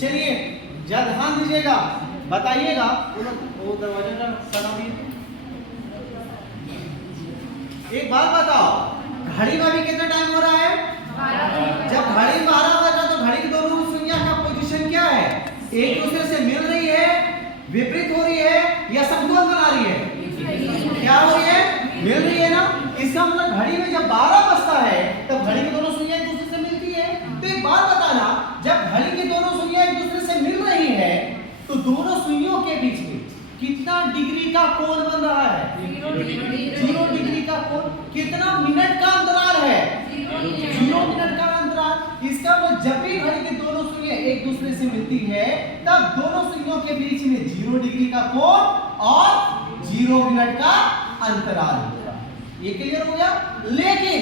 चलिए जरा ध्यान दीजिएगा, बताइएगा। वो दरवाजा का सना भी एक बात बताओ, घड़ी में अभी कितना टाइम हो रहा है? जब घड़ी 12 बजा तो घड़ी की दोनों सुइयां का पोजीशन क्या है? एक दूसरे से मिल रही है, विपरीत हो रही है या समतोल बना रही है? क्या हो रही है? मिल रही है ना। इसका मतलब घड़ी में जब 12 बजता है तब घड़ी की दोनों सुइयां एक दूसरे से मिलती है। तो एक बात बताना, जब घड़ी की दोनों सुइयां एक दूसरे से मिल रही है तो दोनों सुइयों के बीच में कितना डिग्री का कोण बन रहा है? 0 डिग्री का कोण। कितना मिनट का अंतराल है? 0 मिनट का अंतराल। इसका मतलब जब भी घड़ी की दोनों सुइयां एक दूसरे से मिलती है तब दोनों सुइयों के बीच में 0 डिग्री का कोण और 0 मिनट का अंतराल होगा। ये क्लियर हो गया। लेकिन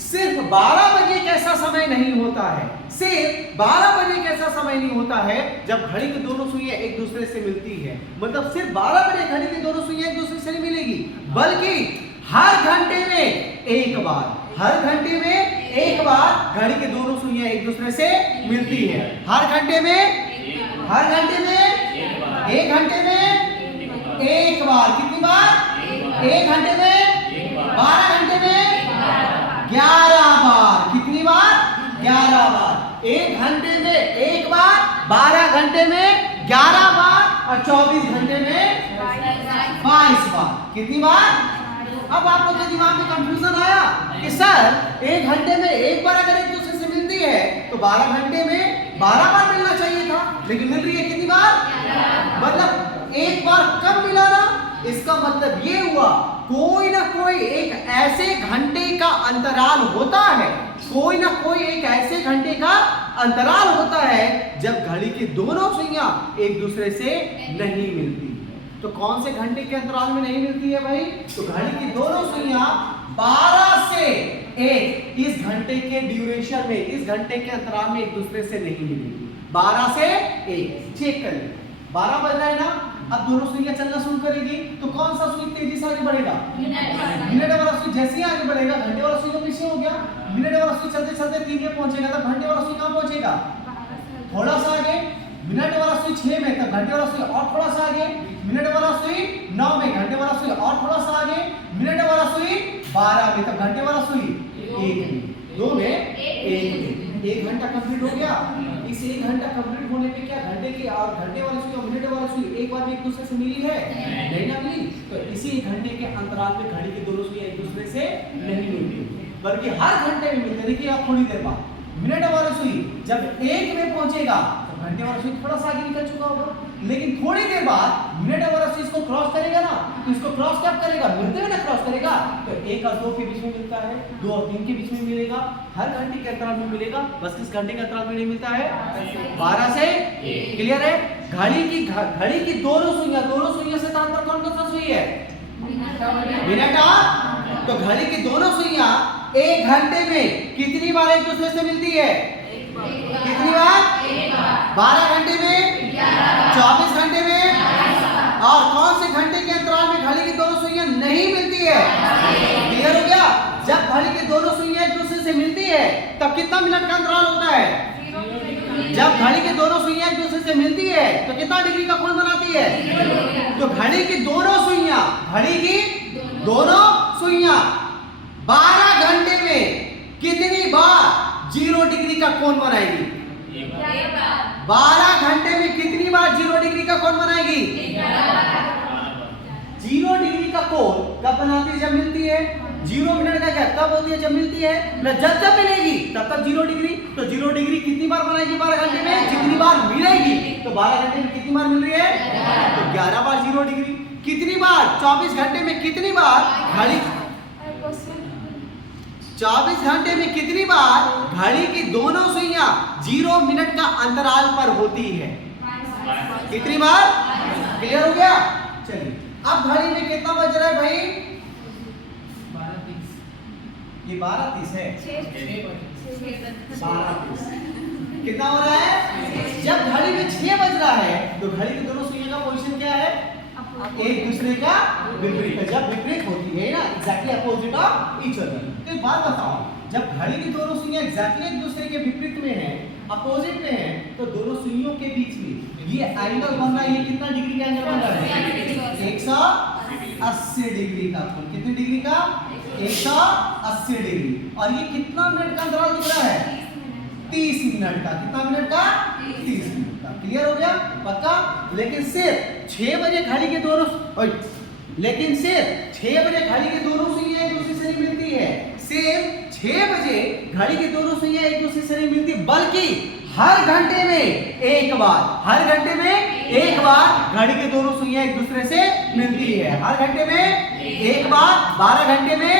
सिर्फ 12 बजे एक ऐसा समय नहीं होता है, सिर्फ 12 बजे एक ऐसा समय नहीं होता है जब घड़ी की दोनों सुइयां एक दूसरे से मिलती है। मतलब सिर्फ 12 बजे घड़ी की दोनों सुइयां एक दूसरे से नहीं मिलेगी, बल्कि हर घंटे में एक बार, हर घंटे में एक बार घड़ी की दोनों सुइयां एक दूसरे से मिलती है। हर घंटे में, हर घंटे में, एक घंटे में एक बार। कितनी बार? एक घंटे में, 12 घंटे में 11 बार। कितनी बार? 11 बार। एक घंटे में एक बार, 12 घंटे में 11 बार और 24 घंटे में 22 बार। कितनी बार? अब आप लोग के दिमाग में कंफ्यूजन आया कि सर एक घंटे में एक बार अगर एक दूसरे से मिलती है तो 12 घंटे में 12 बार मिलना चाहिए था, लेकिन मिल रही है कितनी बार? मतलब एक बार कम मिला ना। इसका मतलब ये हुआ कोई ना कोई एक ऐसे घंटे का अंतराल होता है, कोई ना कोई एक ऐसे घंटे का अंतराल होता है जब घड़ी की दोनों सुइयां एक दूसरे से नहीं मिलती। तो कौन से घंटे के अंतराल में नहीं मिलती है भाई? तो घड़ी की दोनों सुइयां 12 से 1 इस घंटे के ड्यूरेशन में, इस घंटे के अंतराल में एक दूसरे से नहीं मिलेगी। 12 से 1 चेक कर लीजिए। 12 बज रहा है ना, अब दोनों सुइयां चलना शुरू करेगी तो कौन सा सुई तेजी से आगे बढ़ेगा? मिनट वाला सुई जैसे ही आगे बढ़ेगा, घंटे वाला सुई तो पीछे हो गया। मिनट वाला सुई चलते चलते 3 में पहुंचेगा, तब घंटे वाला सुई कहां पहुंचेगा? थोड़ा सा आगे। मिनट वाला सुई 6 में, तब घंटे वाला सुई और थोड़ा सा आगे। मिनट वाला सुई 9 में, घंटे वाला सुई और थोड़ा सा आगे। मिनट वाला सुई 12 में, तब घंटे वाला सुई 1 में, 2 में, 1 में। 1 घंटा कंप्लीट हो गया। इस 1 घंटा कंप्लीट होने पे क्या घंटे की और घंटे वाली सुई और मिनट वाली सुई एक बार में एक दूसरे से मिली है? नहीं ना मिली। तो इसी घंटे के अंतराल पे घड़ी की दोनों सुई एक दूसरे से नहीं मिलती, बल्कि हर घंटे में मिलती। देखिए आप थोड़ी देर बाद मिनट वाली सुई जब 1 में पहुंचेगा तो घंटे वाला सुई थोड़ा सा आगे निकल चुका होगा, लेकिन थोड़ी देर बाद मिनट वाला सुई इसको क्रॉस करेगा ना, तो इसको क्रॉस कब करेगा? मिलते हुए ना क्रॉस करेगा। तो 1 और 2 के बीच में मिलता है, 2 और 3 के बीच में मिलेगा, हर घंटे के अंतराल में मिलेगा। बस इस घंटे के अंतराल में नहीं मिलता है 12 से 1। क्लियर है? घड़ी की दोनों सुइयां से अंतर कौन सा सुई है? मिनट। तो घड़ी की दोनों सुइयां एक घंटे में कितनी बार एक दूसरे से मिलती है? कितनी बार? 12 घंटे में, 24 घंटे में। और कौन से घंटे के अंतराल में घड़ी की दोनों सुइयां नहीं मिलती है? क्लियर हो गया? जब घड़ी की दोनों सुइयां एक दूसरे से मिलती है तब कितना मिनट का अंतराल होता है? जब घड़ी की दोनों सुइयां एक दूसरे से मिलती है तो कितना डिग्री का कोण बनाती है? तो घड़ी की दोनों सुइयां, घड़ी की दोनों सुइयां 12 घंटे में कितनी बार 0 डिग्री का कोण बनाएगी? 12 घंटे में कितनी बार 0 डिग्री का कोण बनाएगी? 0 डिग्री का कोण कब बनाती है? जब मिलती है। 0 मिनट का क्या कब होती है? जब मिलती है। जब जब मिलेगी तब तक 0 डिग्री। तो 0 डिग्री कितनी बार बनाएगी 12 घंटे में? जितनी बार मिलेगी। तो 12 घंटे में कितनी बार मिल रही है? तो 11 बार 0 डिग्री। कितनी बार 24 घंटे में कितनी बार घड़ी 24 घंटे में कितनी बार घड़ी की दोनों सुइयां 0 मिनट का अंतराल पर होती है? कितनी बार? क्लियर हो गया? चलिए अब घड़ी में कितना बज रहा है भाई? 12:30। ये 12:30 है। 12:30 कितना हो रहा है? जब घड़ी में 6 बज रहा है तो घड़ी की दोनों सुइयों का पोजीशन क्या है? एक दूसरे का विपरीत। जब विपरीत होती है ना, exactly opposite of each other. तो एक बात बताओ, जब घड़ी की दोनों सुइयां एग्जैक्टली एक दूसरे के विपरीत में है अपोजिट में है तो दोनों सुइयों के बीच में ये एंगल बन रहा है। ये कितना डिग्री का एंगल बन रहा है? 180 डिग्री का कोण। कितने डिग्री का? 180 डिग्री। और ये कितना मिनट का अंतराल दिख रहा है? 30 मिनट का। कितना मिनट का? 30 मिनट का। क्लियर हो गया? पक्का? लेकिन सिर्फ 6 बजे घड़ी के दोनों लेकिन सिर्फ 6 बजे घड़ी के दोनों सुइयां एक दूसरे से नहीं मिलती है। सिर्फ 6 बजे घड़ी के दोनों सुइयां एक दूसरे से नहीं मिलती, बल्कि हर घंटे में एक बार, हर घंटे में एक बार घड़ी के दोनों सुइयां एक दूसरे से मिलती है। हर घंटे में एक बार, 12 घंटे में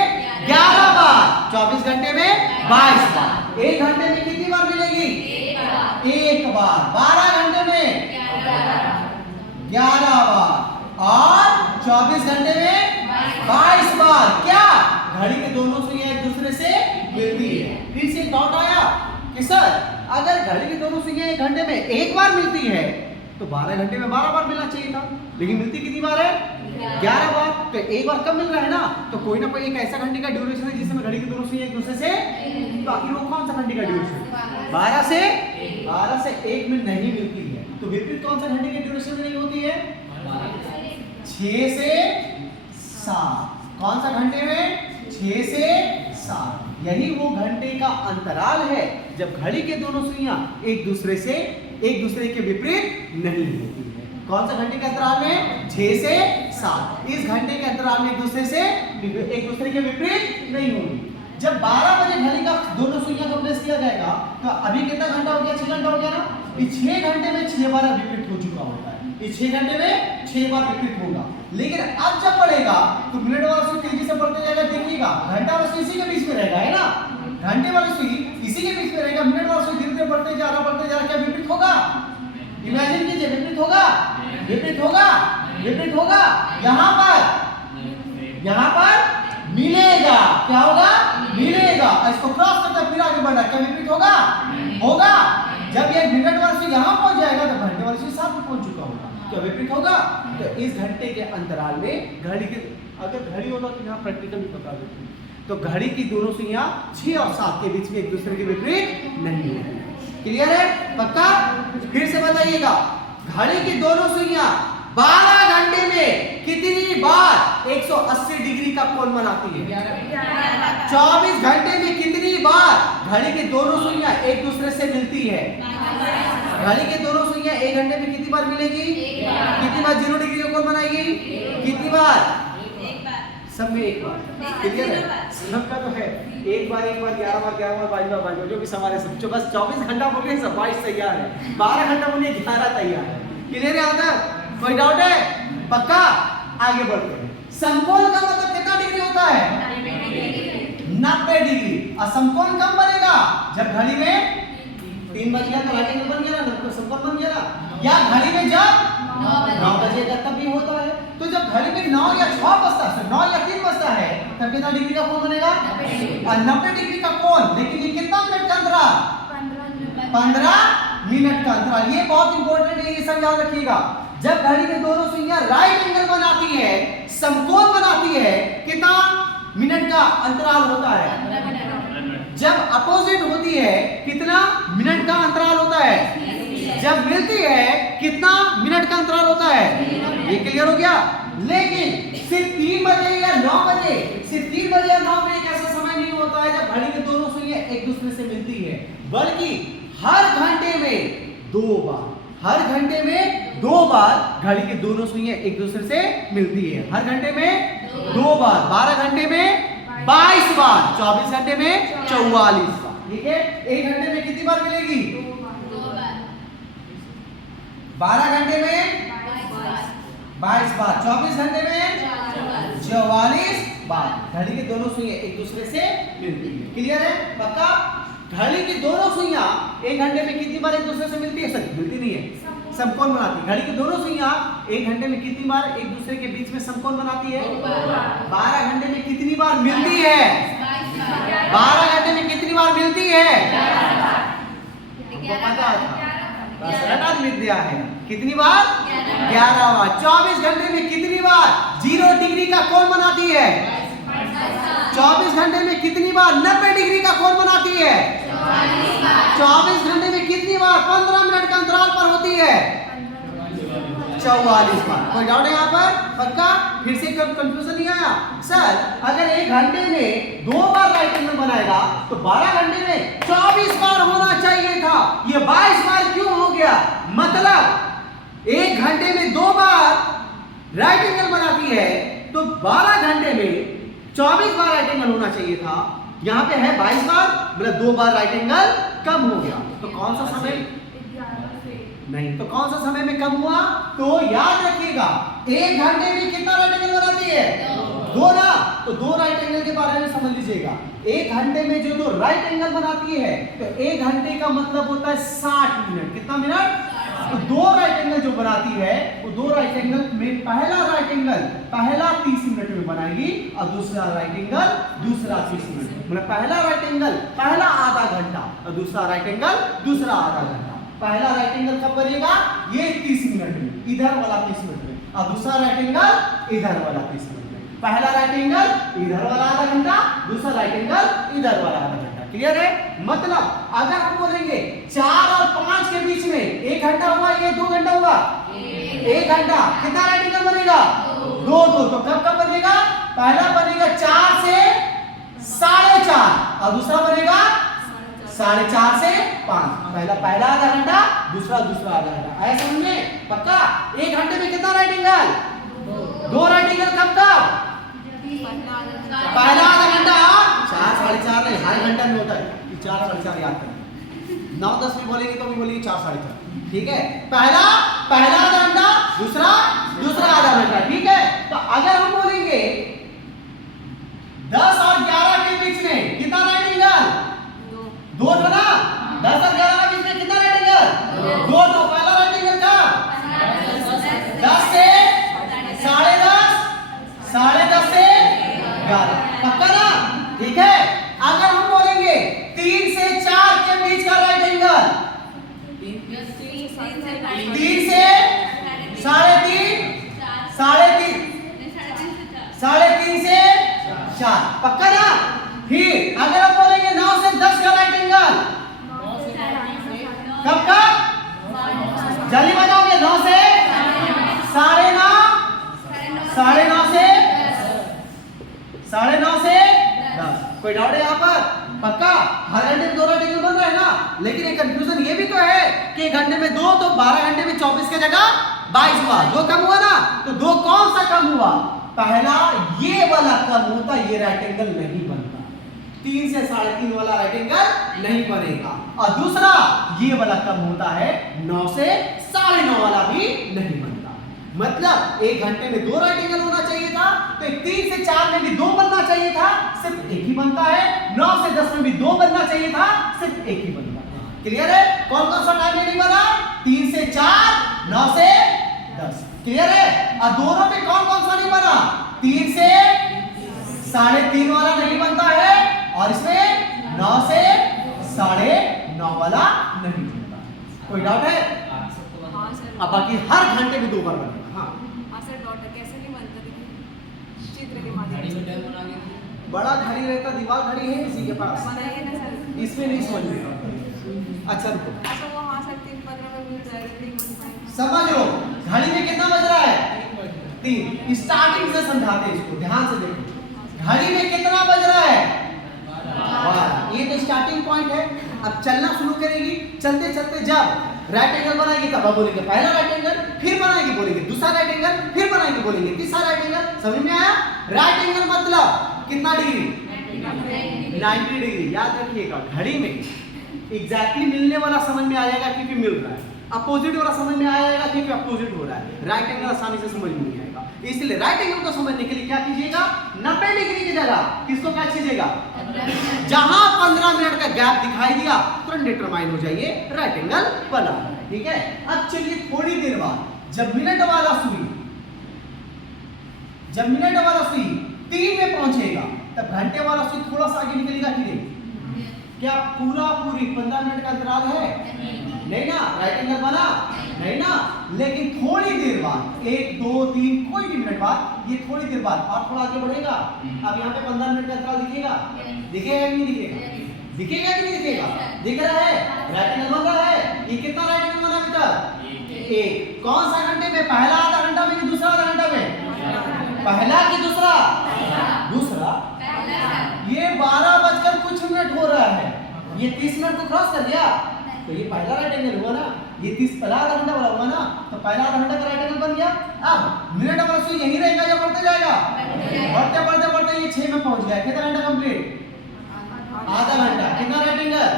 11 बार, 24 घंटे में 22 बार। एक घंटे में कितनी बार मिलेगी? एक बार। 12 घंटे में 11 बार और 24 घंटे में 22 बार। क्या? घड़ी के दोनों सुइयां एक दूसरे से मिलती है। फिर से डाउट आया कि सर अगर घड़ी के दोनों सुइयां एक घंटे में एक बार मिलती है तो 12 घंटे में 12 बार मिलना चाहिए था, लेकिन मिलती कितनी बार है? 11 बार। तो एक बार कब मिल रहा है ना? तो कोई ना कोई एक ऐसा घंटे का ड्यूरेशन है जिसमें घड़ी के दोनों सुइयां एक दूसरे से, तो आखिर वो कौन सा घंटे का ड्यूरेशन? 12 से 1 में नहीं मिलती है। तो विपरीत कौन सा घंटे के ड्यूरेशन में नहीं होती है? 6 से 7। कौन सा घंटे में? 6 से 7। यही वो घंटे का अंतराल है जब घड़ी के दोनों सुइयां एक दूसरे के विपरीत नहीं होती है। कौन सा घंटे के अंतराल में? 6 से 7। इस घंटे के अंतराल में एक दूसरे के विपरीत नहीं होगी। जब 12 बजे घड़ी का दोनों सुइयां को प्लेस किया जाएगा तो अभी कितना घंटा हो गया? 6 घंटा हो गया ना? इस 6 घंटे में 6 बार विपरीत हो चुका होता है। इस 6 घंटे में 6 बार विपरीत होगा। लेकिन अब जब पढ़ेगा तो मिनट वाला सुई तेजी से बढ़ते जाएगा, देखिएगा। घंटा वाला सुई इसी के बीच में रहेगा, है ना? घंटे वाला सुई इसी के बीच में रहेगा। मिनट वाला सुई धीरे धीरे बढ़ते जा रहा, क्या विपरीत होगा? इमेजिन कीजिए, विपरीत होगा, विपरीत होगा, विपरीत होगा। यहाँ पर मिलेगा। क्या होगा? मिलेगा। इसको क्रॉस करता फिर आगे बढ़ा, क्या विपरीत होगा? होगा। जब ये मिनट वाला सुई यहाँ पहुंच जाएगा तो घंटे वाला सुई 7 में पहुंच चुका होगा, क्या विपरीत होगा? तो इस घंटे के अंतराल में घड़ी के, अगर घड़ी होगा तो यहाँ प्रैक्टिकल भी बता देते हैं, तो घड़ी की दोनों सुइयां 6 और 7 के बीच में एक दूसरे के विपरीत नहीं है। क्लियर है? पक्का? फिर से बताइएगा, घड़ी की दोनों सुइयां 12 घंटे में कितनी बार 180 डिग्री का कोण बनाती है? 24 घंटे में कितनी बार घड़ी की दोनों सुइयां एक दूसरे से मिलती है? घड़ी के दोनों सुइयां 1 घंटे में कितनी बार मिलेगी? कितनी बार 0 डिग्री का कोण बनाएगी? कितनी बार? सब में एक बार। क्लियर है? सबका तो है एक बार 11 बार 22 बार जो भी हमारे सब जो बस 24 घंटा बोलिए सब 22 तैयार है, 12 घंटा बोलिए 11 तैयार है। क्लियर है? आता कोई डाउट है? पक्का? आगे बढ़ते हैं। समकोण का मतलब कितना डिग्री होता है? 90 डिग्री। और समकोण कब बनेगा? जब घड़ी में 3 बज गया तो घड़ी में बन गया ना, तो समकोण बन गया ना। या घड़ी में जब 9 बजेगा तब भी होता है। तो जब घड़ी में 9 या 6 बजता है, 9 या 3 बजता है, तब कितना डिग्री का कोण बनेगा? 90 डिग्री का कोण। लेकिन ये कितना मिनट का अंतराल? 15 मिनट का अंतराल। ये बहुत इंपॉर्टेंट है, ये सब याद रखिएगा। जब घड़ी के दोनों सुइयां राइट एंगल बनाती है, समकोण बनाती है, कितना मिनट का अंतराल होता है? जब अपोजिट होती है कितना मिनट का अंतराल होता है? जब मिलती है कितना मिनट का अंतराल होता है? ये क्लियर हो गया? लेकिन सिर्फ 3 बजे या 9 बजे, सिर्फ 3 बजे या 9 बजे एक ऐसा समय नहीं होता है जब घड़ी के दोनों सुइयां एक दूसरे से मिलती है, बल्कि हर घंटे में 2 बार, हर घंटे में 2 बार घड़ी के दोनों सुइयां एक दूसरे से मिलती है। हर घंटे में 2 बार, 12 घंटे में 22 बार, 24 घंटे में 44 बार। ठीक है? 1 घंटे में कितनी बार मिलेगी? 12 घंटे में 22 बार, 24 घंटे में 44 बार घड़ी के दोनों सुइयां एक दूसरे से मिलती है। क्लियर है? पक्का? घड़ी की दोनों सुइयां 1 घंटे में कितनी बार एक दूसरे से मिलती है? सर मिलती नहीं है, समकोण बनाती है। घड़ी की दोनों सुइयां 1 घंटे में कितनी बार एक दूसरे के बीच में समकोण बनाती है? 12 घंटे में कितनी बार मिलती है? 12 घंटे में कितनी बार मिलती है? हमको पता था, बस रटा दिया है। कितनी बार? 11 बार। 24 घंटे में कितनी बार 0 डिग्री का कोण बनाती है? 24 घंटे में कितनी बार 90 डिग्री का कोण बनाती है? 24 घंटे में कितनी बार 15 मिनट के अंतराल पर होती है? 44 बार। कोई डाउट है यहाँ पर? पक्का? फिर से कंफ्यूजन नहीं आया? सर अगर 1 घंटे में 2 बार राइट एंगल बनाएगा तो 12 घंटे में 24 बार होना चाहिए था, ये 22 बार क्यों हो गया? मतलब 1 घंटे में 2 बार राइट एंगल बनाती है तो 12 घंटे में 24 बार राइट एंगल होना चाहिए था, यहाँ पे है 22 बार, मतलब 2 बार राइट एंगल कम हो गया। तो कौन सा समय? नहीं, तो कौन सा समय में कम हुआ? तो याद रखिएगा 1 घंटे में कितना राइट एंगल बनाती है? 2 ना, तो 2 राइट एंगल के बारे में समझ लीजिएगा। 1 घंटे में जो 2 राइट एंगल बनाती है तो 1 घंटे का मतलब होता है 60 मिनट। कितना मिनट? तो 2 राइट एंगल जो बनाती है वो 2 राइट एंगल में पहला राइट एंगल पहला 30 मिनट में बनाएगी और दूसरा राइट एंगल दूसरा 30 मिनट। मतलब पहला राइट एंगल पहला आधा घंटा और दूसरा राइट एंगल दूसरा आधा घंटा। पहला राइट एंगल कब बनेगा? ये 30 मिनट में, इधर वाला 30 मिनट में, और दूसरा राइट एंगल इधर वाला 30 मिनट में। पहला राइट एंगल इधर वाला आधा घंटा, दूसरा राइट एंगल इधर वाला आधा घंटा। क्लियर है? मतलब अगर हम बोलेंगे 4 और 5 के बीच में 1 घंटा हुआ, ये 2 घंटा हुआ, 1 घंटा, कितना राइट एंगल बनेगा? 2 2। तो कब कब बनेगा? पहला बनेगा 4 से 4.5 और दूसरा बनेगा 4.5 से 5। पहला आधा घंटा, दूसरा आधा घंटा। आया समझ में? पक्का? 1 घंटे में कितना राइट एंगल? 2 right angle. कब? पहला आधा घंटा 4 4.5 नहीं, आधे घंटा में होता है 4 4.5 याद करें। 9 10 में बोलेंगे तो भी बोलेंगे 4 4.5। ठीक है? पहला आधा घंटा, दूसरा आधा घंटा। ठीक है? तो अगर हम बोलेंगे 10 और 11 के बीच में कितना राइट एंगल? 2 था ना? 10 और 11 के बीच में कितना राइट एंगल? 2 2। पहला राइट एंगल कब? 10 से 10.5, 10.5 से 11। पक्का ना? ठीक है? अगर हम बोलेंगे 3 से 4 के बीच का राइट एंगल, 3 से 3.5, 3.5 से 4। पक्का ना? फिर अगर हम बोलेंगे 9 से 10 का राइट एंगल, कब? जल्दी बताओगे। 9 से 9.5, 9.5 से 10। कोई डाउट है यहाँ पर? पक्का? हर घंटे में 2 राइट एंगल बन रहा है ना? लेकिन एक कंफ्यूजन ये भी तो है कि 1 घंटे में 2, तो 12 घंटे में 24 की जगह 22 हुआ। 2 कम हुआ ना? तो 2 कौन सा कम हुआ? पहला ये वाला कम होता, ये राइट एंगल नहीं बनता। 3 से 3.5 वाला राइट एंगल नहीं बनेगा। और दूसरा ये वाला कम होता है, 9 से 9.5 वाला भी नहीं बनता। मतलब 1 घंटे में 2 राइट एंगल होना चाहिए था, तो 3 से 4 में भी 2 बनना चाहिए था, सिर्फ 1 ही बनता है। 9 से 10 में भी 2 बनना चाहिए था, सिर्फ 1 ही बनता है। क्लियर है? कौन कौन सा टाइम नहीं बना? 3 से 4, 9 से 10। क्लियर है? और दोनों में कौन कौन सा नहीं बना? 3 से 3.5 वाला नहीं बनता है, और इसमें 9 से 9.5 वाला नहीं बनता। कोई डाउट है? अब बाकी हर घंटे में 2 बार बनेगा। बड़ा घड़ी रहता, दीवार घड़ी है किसी के पास? इसमें नहीं समझ में। अच्छा रुको, समझ लो घड़ी में कितना बज रहा है? 3। स्टार्टिंग से समझाते हैं इसको, ध्यान से देखो। घड़ी में कितना बज रहा है? 12। ये तो स्टार्टिंग पॉइंट है। अब चलना शुरू करेगी, चलते चलते जब राइट एंगल बनाएगी तब आप बोलेंगे पहला राइट एंगल, फिर बनाएगी बोलेंगे दूसरा राइट एंगल, फिर बनाएगी बोलेंगे तीसरा राइट एंगल। समझ में आया? राइट एंगल मतलब कितना डिग्री? 90 डिग्री। याद रखिएगा घड़ी में एग्जैक्टली मिलने वाला समझ में आ जाएगा क्योंकि मिल रहा है, अपोजिट वाला समझ में आ जाएगा क्योंकि अपोजिट हो रहा है। राइट एंगल आसानी से समझ में नहीं आएगा, इसलिए राइट एंगल को समझने के लिए क्या कीजिएगा? 90 डिग्री की जगह किसको क्या कीजिएगा? जहां 15 मिनट का गैप दिखाई दिया तुरंत डिटरमाइन हो जाइए राइट एंगल बना है। ठीक है? अब चलिए थोड़ी देर बाद जब मिनट वाला सुई 3 में पहुंचेगा तब घंटे वाला सुई थोड़ा सा आगे निकलेगा कि नहीं? क्या पूरी 15 मिनट का अंतराल है? नहीं ना? राइट एंगल बना नहीं ना? लेकिन थोड़ी देर बाद 1 2 3 कोई भी मिनट बाद, ये थोड़ी देर बाद और थोड़ा आगे बढ़ेगा। अब यहाँ पे 15 मिनट का अंतराल दिखेगा कि नहीं दिखेगा? दिखेगा कि नहीं दिखेगा? दिख रहा है, राइट एंगल बन रहा है। ये कितना राइट एंगल बना बेटा? एक। कौन सा घंटे में? पहला आधा घंटा में कि दूसरा आधा घंटा में? पहला कि दूसरा? दूसरा। ये 12 बजकर कुछ मिनट हो रहा है, ये 30 मिनट को क्रॉस कर दिया, तो ये पहला राइट एंगल हुआ ना। ये 30 पहला आधा घंटा वाला हुआ ना, तो पहला आधा घंटा का राइट एंगल बन गया। अब मिनट नंबर से यही रहेगा या बढ़ते जाएगा? बढ़ते बढ़ते बढ़ते ये 6 में पहुंच गया। कितना घंटा कंप्लीट? आधा घंटा। कितना राइट एंगल?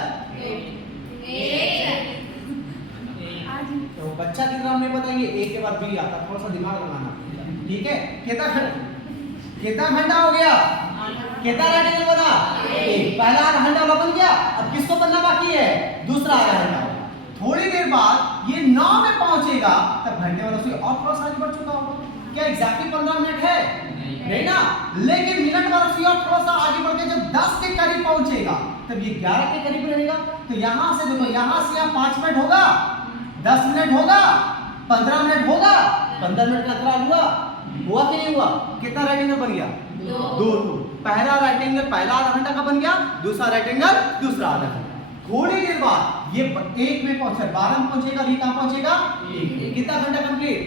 तो बच्चा कितना हम नहीं बताएंगे, एक के बाद बी आता, थोड़ा सा दिमाग लगाना, ठीक है? कितना घंटा हो गया? कितना राइट एंगल बना? एक। पहला आधा घंटा वाला बन गया। अब किसको बनना बाकी है? दूसरा आधा घंटा। थोड़ी देर बाद ये 9 में पहुंचेगा, तब घंटे वाला से और थोड़ा सा आगे बढ़ चुका होगा। क्या एग्जैक्टली 15 मिनट है? नहीं ना। लेकिन मिनट वाला से और थोड़ा सा आगे बढ़ के जब 10 के करीब पहुंचेगा, तब ये 11 के करीब रहेगा। तो यहां से देखो, यहां से यहाँ 5 मिनट होगा, 10 मिनट होगा, 15 मिनट होगा, 15 मिनट का अंतराल हुआ कि नहीं हुआ? कितना राइट एंगल बन गया? 2। पहला राइट एंगल पहला आधा घंटा का बन गया, दूसरा राइट एंगल दूसरा आधा घंटा। थोड़ी देर बाद ये 1 में पहुंचा, 12 में पहुंचेगा, ये कहां पहुंचेगा? 1। कितना घंटा कंप्लीट?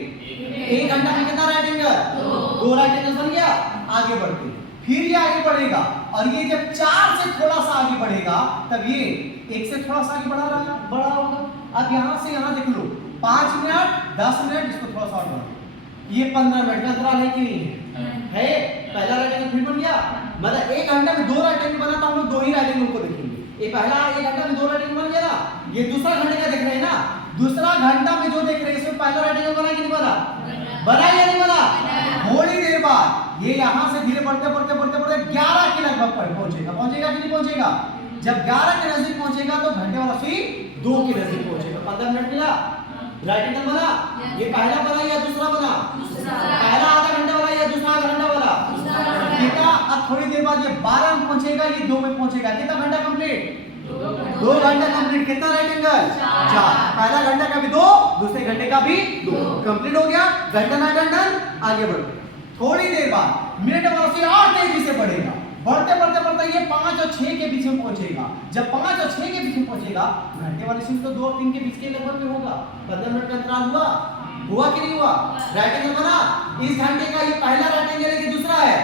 1 घंटा में कितना राइट एंगल? 2 राइट एंगल बन गया। आगे बढ़ते फिर ये आगे बढ़ेगा, और ये जब 4 से थोड़ा सा आगे बढ़ेगा, तब ये 1 से थोड़ा सा आगे बढ़ा होगा। अब यहां से यहां देख लो, 5 मिनट, 10 मिनट, इसको थोड़ा सा और बढ़ा, ये 15 मिनट का अंतराल है कि नहीं है? पहला राइट एंगल फिर बन गया। मतलब 1 घंटा में 2 राइट एंगल बना, तो हम लोग 2 ही राइट एंगल को देखेंगे। ये पहला 1 घंटा में 2 राइट एंगल बन गया ना। ये दूसरा घंटे का देख रहे हैं ना, दूसरा घंटा में जो देख रहे हैं, इसमें पहला राइट एंगल बना कि नहीं बना? बना या नहीं बना? थोड़ी देर बाद ये यहां से धीरे बढ़ते बढ़ते बढ़ते बढ़ते 11 के लगभग पहुंचेगा। पहुंचेगा कि नहीं पहुंचेगा? जब 11 के नजदीक पहुंचेगा, तो घंटे वाला सुई 2 के नजदीक पहुंचेगा। 15 मिनट मिला, राइट एंगल बना। ये पहला बना या दूसरा बना? पहला आधा घंटा वाला या दूसरा आधा घंटा वाला? कितना? अब थोड़ी देर बाद ये 12 में पहुंचेगा, ये 2 में पहुंचेगा। कितना घंटा कंप्लीट? 2 घंटा कंप्लीट। कितना राइट एंगल? 4। पहला घंटा का भी 2, दूसरे घंटे का भी 2, कंप्लीट हो गया। घंटा ना डन। आगे बढ़ो। थोड़ी देर बाद मिनट वाला से और तेजी से बढ़ेगा, बढ़ते बढ़ते बढ़ते ये 5 और 6 के बीच में पहुंचेगा। जब 5 और 6 के बीच में पहुंचेगा, घंटे वाले से तो 2 और 3 के बीच के लगभग में होगा। 15 मिनट का अंतराल हुआ कि नहीं हुआ? राइट एंगल बना। इस घंटे का ये पहला राइट एंगल है कि दूसरा है?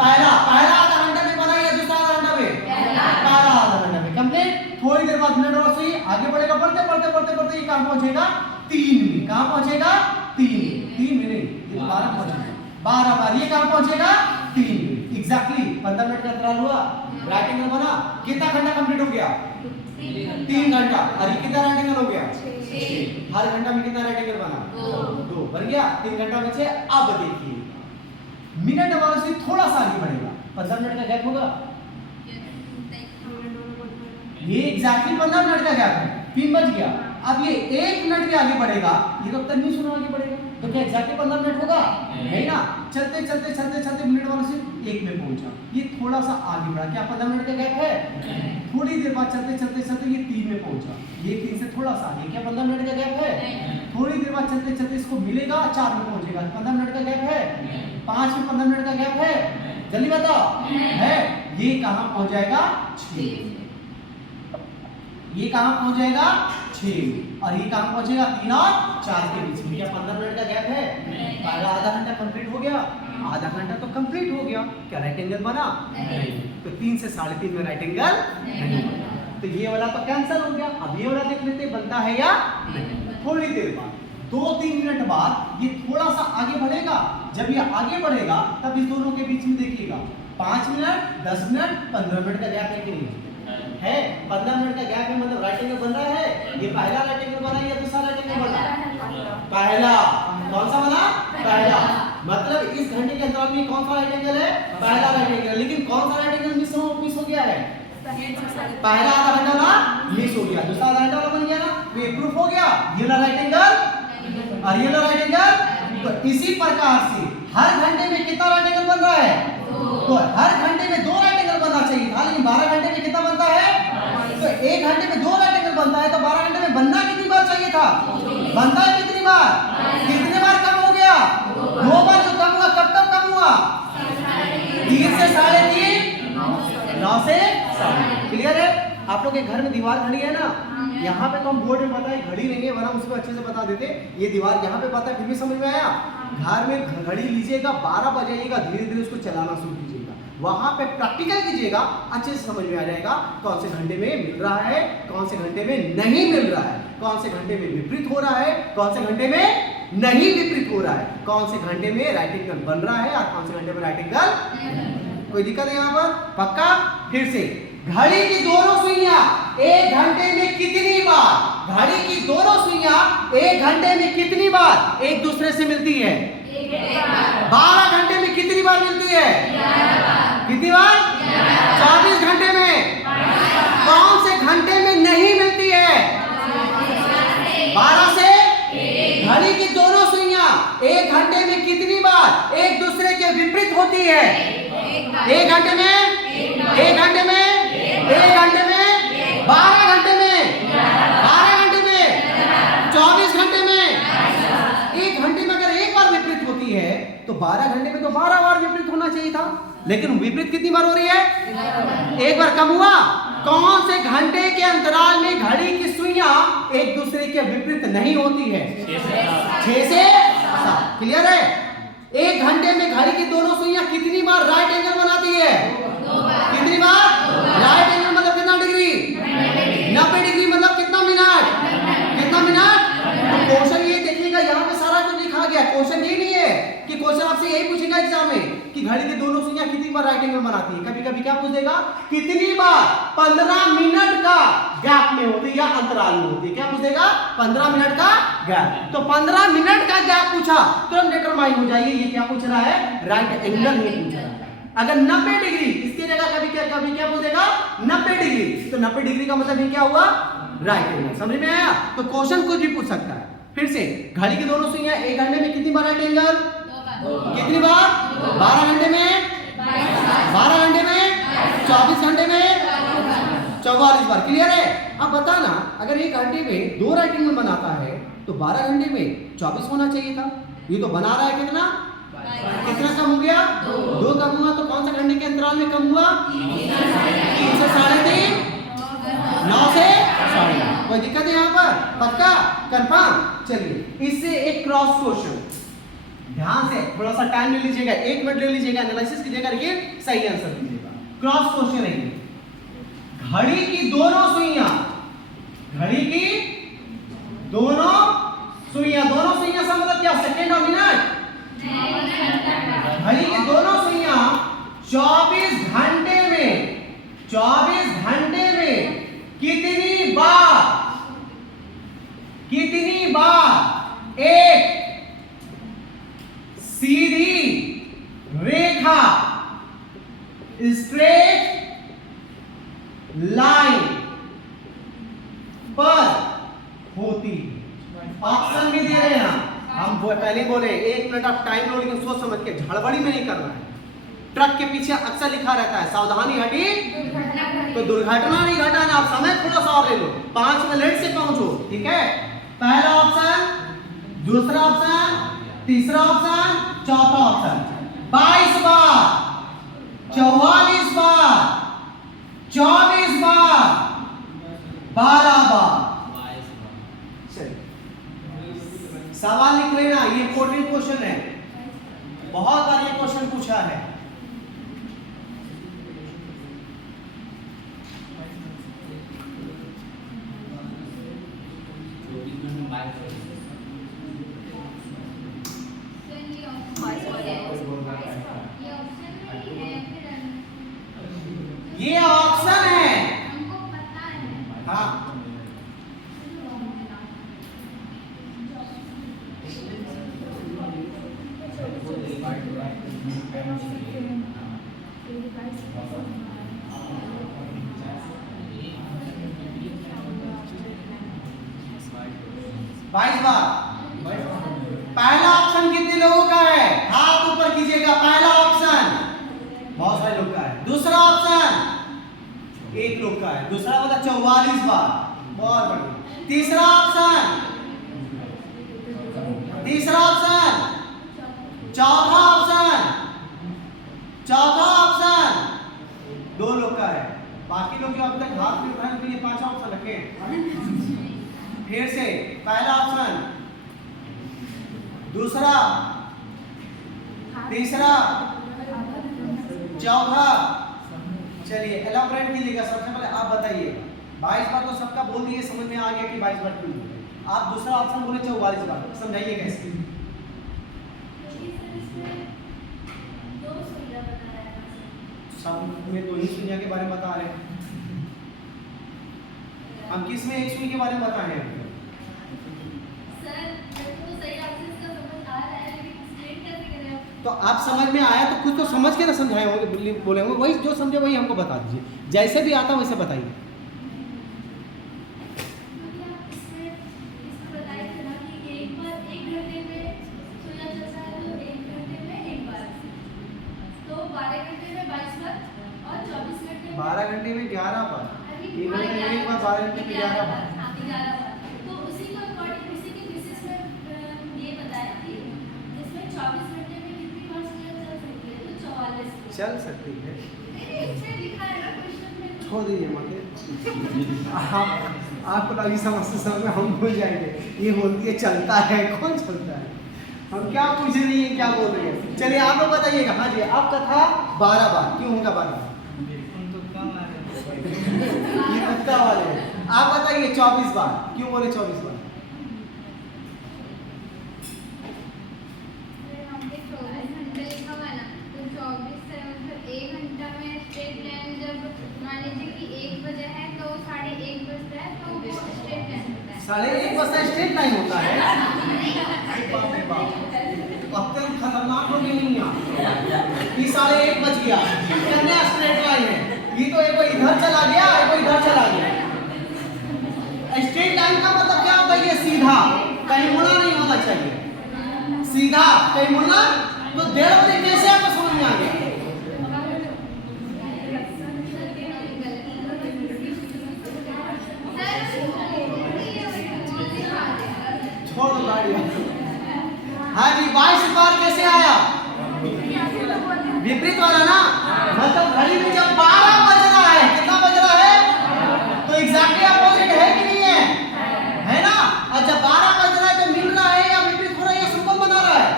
पहला आधा घंटा में बना या दूसरा आधा घंटा में? पहला आधा घंटा में कंप्लीट। थोड़ी देर बाद मिनट और से आगे बढ़ेगा, बढ़ते बढ़ते बढ़ते बढ़ते ये कहां पहुंचेगा? 3 में। कहां पहुंचेगा? 3 में नहीं, ये 12 पहुंचेगा। 12 बार ये कहां पहुंचेगा? 3 में। एग्जैक्टली 15 मिनट का अंतराल हुआ, राइट एंगल बना। कितना घंटा कंप्लीट हो गया? 3 घंटा। और ये कितना राइट एंगल हो गया? 6। हर घंटा में कितना राइट एंगल बना? 2 बन गया। 3 घंटा में 6। अब देखिए मिनट वाले से थोड़ा सा आगे बढ़ेगा, 15 मिनट का गैप होगा। ये एग्जैक्टली 15 मिनट का गैप है, 3 बज गया। अब ये 1 मिनट के आगे बढ़ेगा, ये तो तक नहीं सुना आगे बढ़ेगा, तो क्या एग्जैक्टली 15 मिनट होगा? नहीं ना। चलते चलते चलते चलते मिनट वाले से 1 में पहुंचा, ये थोड़ा सा आगे बढ़ा। क्या 15 मिनट का गैप है? थोड़ी देर बाद चलते चलते चलते ये 3 में पहुंचा, ये 3 से थोड़ा सा आगे। क्या 15 मिनट का गैप है? थोड़ी देर बाद चलते चलते इसको मिलेगा, 4 में पहुंचेगा। 15 मिनट का गैप है? 5 में 15 मिनट का गैप है? जल्दी बताओ। है। ये कहां पहुंच जाएगा? 6। ये कहां पहुंच जाएगा? 6। और ये कहां पहुंचेगा? 3 और 4 के बीच में। क्या 15 मिनट का गैप है? पहला आधा घंटा कंप्लीट हो गया, आधा घंटा तो कंप्लीट हो गया। क्या राइट एंगल बना? नहीं। तो 3 से 3.5 में राइट एंगल नहीं बना, तो ये वाला तो कैंसिल हो गया। अब ये वाला देख लेते बनता है या नहीं। थोड़ी देर बाद 2-3 मिनट बाद ये थोड़ा सा आगे बढ़ेगा। जब ये आगे बढ़ेगा, तब इस दोनों के बीच में देखिएगा 5 मिनट, 10 मिनट, 15 मिनट का गैप है कि नहीं है? 15 मिनट का गैप है, मतलब राइट एंगल बन रहा है। ये पहला राइट एंगल बना या दूसरा राइट एंगल बना? पहला। कौन सा बना? पहला। मतलब इस घंटे के अंतराल में कौन सा राइट एंगल है? पहला राइट एंगल। लेकिन कौन सा राइट एंगल मिस हो गया है? पहला आधा घंटा ना मिस हो गया, दूसरा आधा घंटा बन गया ना, तो ये प्रूफ हो गया। ये वाला राइट एंगल और ये वाला राइट एंगल। तो इसी प्रकार से हर घंटे में कितना राइट एंगल बन रहा है? तो हर घंटे में 2 राइट एंगल बनना चाहिए था, लेकिन 12 घंटे में कितना बनता है? तो 1 घंटे में 2 राइट एंगल बनता है, तो 12 घंटे में बनना कितनी बार चाहिए था? बनता है कितनी बार? कितने बार कम हो गया? 2 बार। जो कम हुआ कब कम हुआ? 3 से 3.5, 9 से 9.5। क्लियर है? आप लोग के घर में दीवार घड़ी है ना, यहाँ पे तो हम बोर्ड में पता है घड़ी नहीं है, वरना उसमें अच्छे से बता देते। ये दीवार यहाँ पे पता है, फिर भी समझ में आया। घर में घड़ी लीजिएगा, 12 बजाइएगा, धीरे धीरे उसको चलाना शुरू कीजिएगा, वहां पे प्रैक्टिकल कीजिएगा, अच्छे से समझ में आ जाएगा कौन से घंटे में मिल रहा है, कौन से घंटे में नहीं मिल रहा है, कौन से घंटे में विपरीत हो रहा है, कौन से घंटे में नहीं विपरीत हो रहा है, कौन से घंटे में राइट एंगल बन रहा है और कौन से घंटे में राइट एंगल। कोई दिक्कत है यहाँ पर? पक्का? फिर से, घड़ी की दोनों सुइयां एक घंटे में कितनी बार, घड़ी की दोनों सुइयां एक घंटे में कितनी बार एक दूसरे से मिलती है? 12 घंटे में कितनी बार मिलती है? कितनी बार? 24 घंटे में। कौन से घंटे में नहीं मिलती है? 12 से। घड़ी की दोनों सुइयां एक घंटे में कितनी बार एक दूसरे के विपरीत होती है? एक घंटे में, एक घंटे में, एक घंटे में, 12 घंटे में, 12 घंटे में, 24 घंटे में। एक घंटे में अगर एक बार विपरीत होती है तो 12 घंटे में तो 12 बार विपरीत होना चाहिए था, लेकिन विपरीत कितनी बार हो रही है? एक बार कम हुआ। कौन से घंटे के अंतराल में घड़ी की सुइयां एक दूसरे के विपरीत नहीं होती है? 6 से 7। क्लियर है? एक घंटे में घड़ी की दोनों सुइयां कितनी बार राइट एंगल बनाती है? कितनी बार? राइट एंगल मतलब कितना डिग्री? 90 डिग्री मतलब कितना मिनट? कितना मिनट? तो क्वेश्चन ये देखिएगा, यहाँ पे सारा कुछ लिखा गया। क्वेश्चन ये नहीं है कि क्वेश्चन आपसे यही पूछेगा एग्जाम में कि घड़ी की दोनों सुइयां कितनी बार राइट एंगल बनाती है। कभी कभी क्या पूछ देगा, कितनी बार 15 मिनट का गैप में होती है या अंतराल में होती है। क्या पूछ देगा? 15 मिनट का गैप। तो 15 मिनट का गैप पूछा तो हम डिटरमाइन हो जाइए ये क्या पूछ रहा है, राइट एंगल ही पूछ रहा है। अगर 90 डिग्री इसकी जगह कभी क्या पूछ देगा, 90 डिग्री, तो 90 डिग्री का मतलब ये क्या हुआ, राइट एंगल। समझ में आया? तो क्वेश्चन कुछ भी पूछ सकता है। फिर से, घड़ी की दोनों सुइयां एक घंटे में कितनी बार राइट एंगल? कितनी बार? 12 घंटे में, 12 घंटे में, 24 घंटे में, 44 बार। क्लियर है? अब बताना, अगर एक घंटे में 2 राइट एंगल बनाता है तो 12 घंटे में 24 होना चाहिए था। ये तो बना रहा है कितना? कितना कम हो गया? 2 कम हुआ। तो कौन सा घंटे के अंतराल में कम हुआ? 3 से 3.5, 9 से 9.5। कोई दिक्कत है यहाँ पर? पक्का? कंफर्म? चलिए, इससे एक क्रॉस क्वेश्चन, ध्यान से थोड़ा सा टाइम ले लीजिएगा, 1 मिनट ले लीजिएगा, एनालिसिस कीजिएगा, ये सही आंसर दीजिएगा। क्रॉस क्वेश्चन है ये। घड़ी की दोनों सुइयां, घड़ी की दोनों सुइयां से मतलब क्या, सेकेंड और मिनट? घड़ी की दोनों सुइयां 24 घंटे में, 24 घंटे में कितनी बार एक सीधी रेखा, स्ट्रेट लाइन पर होती है? ऑप्शन भी दे रहे हैं हम पहले बोले 1 मिनट आप टाइम लो, लेकिन सोच समझ के, झड़बड़ी में नहीं करना है। ट्रक के पीछे अक्सर लिखा रहता है सावधानी हटी तो दुर्घटना नहीं घटाना। आप समय थोड़ा सा और ले लो, 5 मिनट से पहुंचो। ठीक है? पहला ऑप्शन, दूसरा ऑप्शन, तीसरा ऑप्शन, चौथा ऑप्शन। 22 बार, 44 बार, 24 बार, 12 बार। सवाल लिख लेना, ये इंपॉर्टेंट क्वेश्चन है, बहुत बार ये क्वेश्चन पूछा है। ये ऑप्शन है, हाँ। पहला ऑप्शन कितने लोगों का है? हाथ ऊपर कीजिएगा। पहला ऑप्शन बहुत सारे लोग का है। दूसरा ऑप्शन 1 लोग का है। दूसरा मतलब 44 बार, बहुत बढ़िया। तीसरा ऑप्शन, चौथा ऑप्शन 2 लोग का है। बाकी लोग जो अब तक हाथ नहीं उठाए उनके लिए 5 ऑप्शन रखे हैं। फिर से पहला ऑप्शन, दूसरा, तीसरा, चौथा। चलिए एलाबोरेट कीजिएगा। सबसे पहले आप बताइए 22 बार तो सबका बोल दिए, समझ में आ गया कि 22 बार क्यों बोले। आप दूसरा ऑप्शन बोले 44 बार, समझाइए कैसे। सब में 2 ही सुइयां के बारे में बता रहे हैं, हम किस में 1 सुई के बारे में बता रहे हैं? तो आप समझ में आया तो कुछ तो समझ के ना समझाए होंगे, बोले होंगे, वही जो समझे वही हमको बता दीजिए, जैसे भी आता वैसे बताइए। बारह घंटे में 11 बार, 1 घंटे में 1 बार, 12 घंटे में 11 बार। तो उसी को अकॉर्डिंग उसी के बेसिस में ये बताया कि जिसमें 24 घंटे में कितनी बार सुइयां चल सकती है, तो 44 चल सकती है। नहीं इसमें लिखा है ना क्वेश्चन में। छोड़ दीजिए मत, आपको लगी समझते समय हम भूल जाएंगे। ये बोलती है चलता है, कौन चलता है? हम क्या पूछ रही है, क्या बोल रही है? चलिए आप लोग बताइएगा। हाँ जी, आपका था 12 बार, क्यों होगा 12 बार? ये कुत्ता वाले। आप बताइए 24 बार, क्यों बोले 24 बार? हमने 24 घंटे लिखा हुआ ना, तो 24 से मतलब 1 घंटा में स्ट्रेट लाइन, जब मान लीजिए कि 1 बजे है तो 1:30 बजता है, तो वो स्ट्रेट लाइन होता है। 1:30 बजता स्ट्रेट लाइन होता है? बाप रे बाप, अब तक खतरनाक हो गई नहीं। ये 1:30 बज गया, कितने स्ट्रेट लाइन है? ये तो एक इधर चला गया, एक इधर चला गया। स्ट्रेट लाइन का मतलब क्या होता है? ये सीधा, कहीं मुड़ना नहीं होना चाहिए, सीधा कहीं मुड़ना। तो 1:30 बजे कैसे आपको समझ में आ गया? छोड़ दो गाड़ी। हाँ जी, 22 बार कैसे आया? विपरीत वाला ना, मतलब घड़ी में जब 12 बज रहा है, कितना बज रहा है? तो एग्जैक्टली अपोजिट है कि नहीं है? है ना? और जब 12 बज रहा है तो मिल रहा है या विपरीत हो रहा है या संबंध बना रहा है?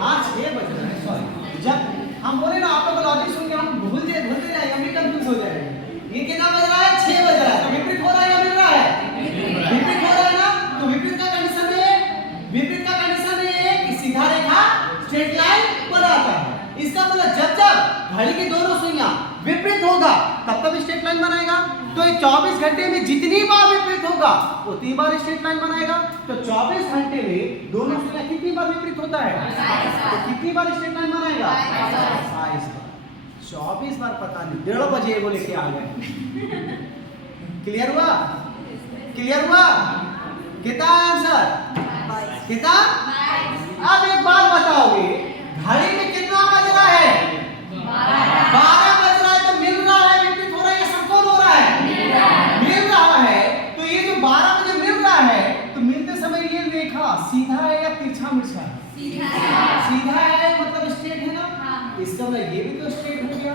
हाँ 6 बज रहा है, सॉरी। जब हम बोले ना, आप लोग लॉजिक सुन के हम भूलते जाएंगे, हम भी कंफ्यूज हो जाएंगे। ये कितना बज रहा है? 6 बज रहा है, तो विपरीत हो रहा है या मिल रहा है? विपरीत हो रहा है ना। तो विपरीत का कंडीशन में, विपरीत का कंडीशन में ये कि सीधा रेखा स्ट्रेट लाइन बनाता है। इसका मतलब जब जब घड़ी की दोनों सुइयां विपरीत होगा तब तब स्ट्रेट लाइन बनाएगा। तो ये 24 घंटे में जितनी बार विपरीत होगा उतनी बार स्ट्रेट लाइन बनाएगा। तो 24 घंटे में दोनों सुइयां कितनी बार विपरीत होता है? तो कितनी बार स्ट्रेट लाइन बनाएगा? 22 बार। 24 बार पता नहीं, 1:30 बजे बोले के आ गए। क्लियर हुआ? क्लियर हुआ? कितना आंसर? कितना? अब एक बात बताओगे, घड़ी में कितना बज रहा है? 12 बज रहा है, तो मिल रहा है, विपरीत हो रहा है या समकोण हो रहा है? मिल रहा है। तो ये जो 12 बजे मिल रहा है, तो मिलते समय ये रेखा सीधा है या तिरछा मिर्चा है? सीधा है, मतलब स्ट्रेट है ना। इसका मतलब ये भी तो स्ट्रेट हो गया,